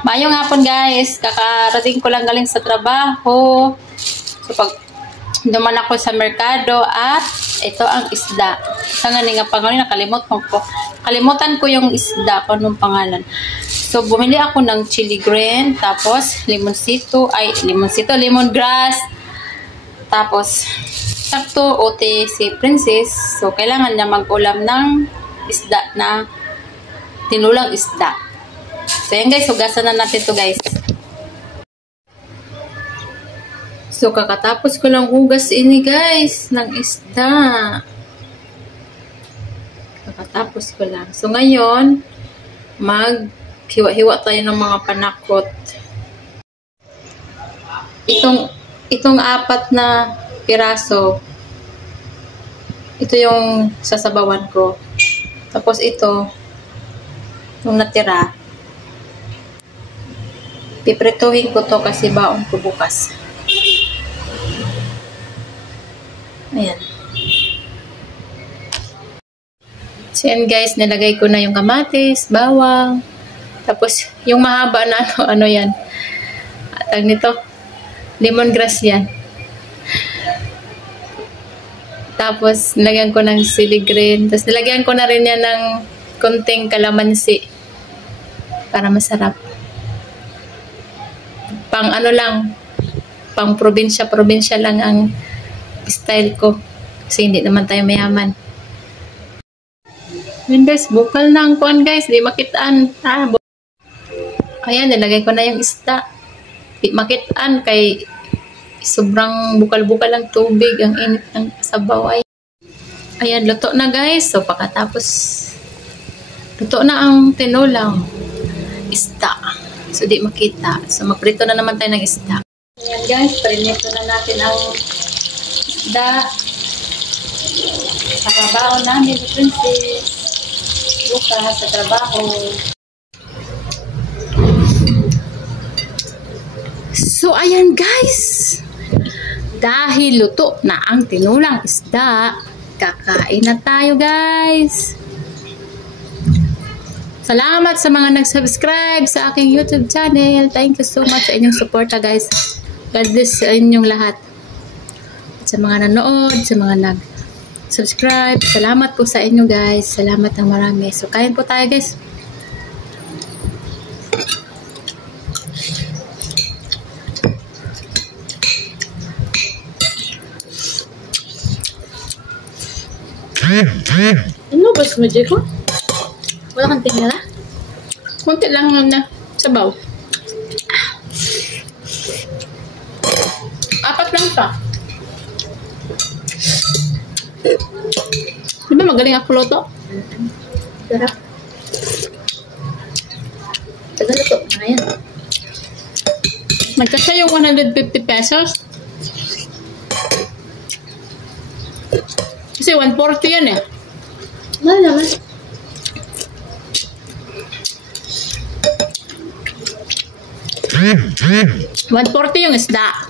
Maayong hapon guys, kakarating ko lang galing sa trabaho. So pag duman ako sa merkado at ito ang isda. Sa nga nga pangalan, nakalimutan ko yung isda, kung anong pangalan. So bumili ako ng chili green, tapos lemongrass, tapos sakto ote si Princess. So kailangan niya mag-ulam ng isda na tinulang isda. So yan guys, hugasan na natin to guys. So kakatapos ko lang hugas ini guys ng isda. Kakatapos ko lang. So ngayon, maghiwa-hiwa tayo ng mga panakot. Itong 4 na piraso, ito yung sasabawan ko. Tapos ito, yung natira, piprituhin ko to kasi baon ko bukas. Ayan. So yan guys, nilagay ko na yung kamatis, bawang, tapos yung mahaba na ano yan, tag nito, lemongrass yan. Tapos nilagyan ko ng chili green, tapos nilagyan ko na rin yan ng konting kalamansi para masarap. Pang ano lang, pang probinsya lang ang style ko. Kasi hindi naman tayo mayaman. Yun guys, bukal na ang kuwan guys. Di makitaan. Ayan, nilagay ko na yung isda. Di makitaan kay sobrang bukal-bukal ang tubig. Ang init ng sabaw ay. Ayan, luto na guys. So, pagkatapos luto na ang tinulang isda. So, di makita. So, magprito na naman tayo ng isda. Ayan guys, parinito na natin ang isda. Sa trabaho namin, Princess. Bukas sa trabaho. So, ayan guys. Dahil luto na ang tinulang isda, kakain na tayo guys. Salamat sa mga nag-subscribe sa aking YouTube channel. Thank you so much sa inyong suporta guys. God bless sa inyong lahat. At sa mga nanood, sa mga nag-subscribe, salamat po sa inyo guys. Salamat ng marami. So, kain po tayo guys. Ano ba sa medyo ko? Wala kang tingala? Kunti lang na sabaw. 4 lang pa. Di ba magaling ako luto? Sarap. Tagaluto. Ayan. Magkasya yung 150 pesos. Kasi 140 yan eh. Wala naman. $140 yung isda.